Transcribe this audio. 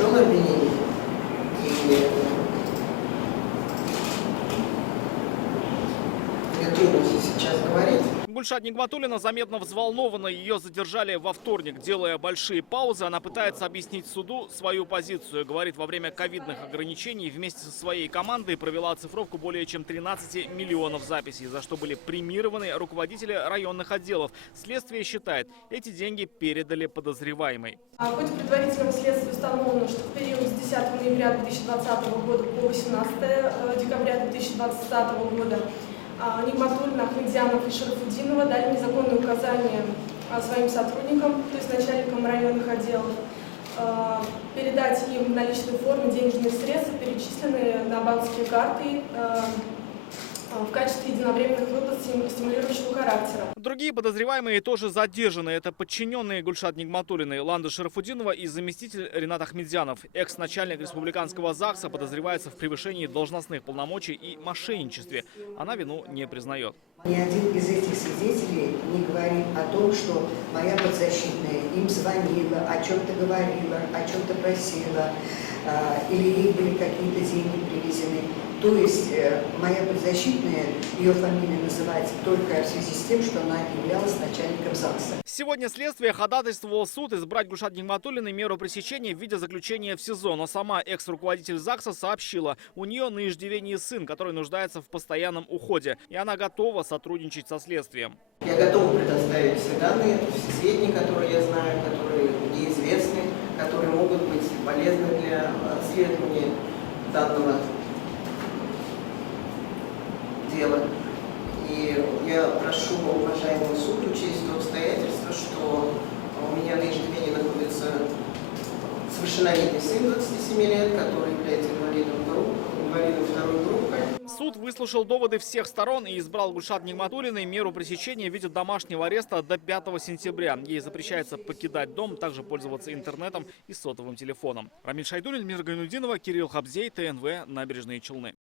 тяжелое обвинение. И я требую сейчас говорить. Гульшат Нигматуллина заметно взволнована. Ее задержали во вторник. Делая большие паузы, она пытается объяснить суду свою позицию. Говорит, во время ковидных ограничений вместе со своей командой провела оцифровку более чем 13 миллионов записей, за что были премированы руководители районных отделов. Следствие считает, эти деньги передали подозреваемой. В ходе предварительного следствия установлено, что в период с 10 ноября 2020 года по 18 декабря 2020 года Нигматуллина, Ахмедзянов и Шарафутдинова дали незаконные указания своим сотрудникам, то есть начальникам районных отделов, передать им в наличной форме денежные средства, перечисленные на банковские карты в качестве единовременных выплат стимулирующего характера. Другие подозреваемые тоже задержаны. Это подчиненные Гульшат Нигматуллиной Ланда Шарафутдинова и заместитель Ринат Ахмедзянов. Экс-начальник республиканского ЗАГСа подозревается в превышении должностных полномочий и мошенничестве. Она вину не признает. Ни один из этих свидетелей не говорит о том, что моя подзащитная им звонила, о чем-то говорила, о чем-то просила, или ей были какие-то деньги привезены. То есть моя подзащитная, ее фамилия называется только в связи с тем, что она являлась начальником ЗАГСа. Сегодня следствие ходатайствовал суд избрать Гульшат Нигматуллиной меру пресечения в виде заключения в СИЗО. Но сама экс-руководитель ЗАГСа сообщила, у нее на иждивении сын, который нуждается в постоянном уходе. И она готова сотрудничать со следствием. Я готова предоставить все данные, все сведения, которые я знаю, которые мне известны, которые могут быть полезны для расследования данного дела. И я прошу уважаемого суд учесть то обстоятельство, что у меня на иждивении находится совершеннолетний сын 27 лет, который является инвалидом второй группы. Суд выслушал доводы всех сторон и избрал Гульшат Нигматуллиной меру пресечения в виде домашнего ареста до 5 сентября. Ей запрещается покидать дом, также пользоваться интернетом и сотовым телефоном. Рамиль Шайдуллин, Эльмира Гайнутдинова, Кирилл Хабзей, ТНВ, Набережные Челны.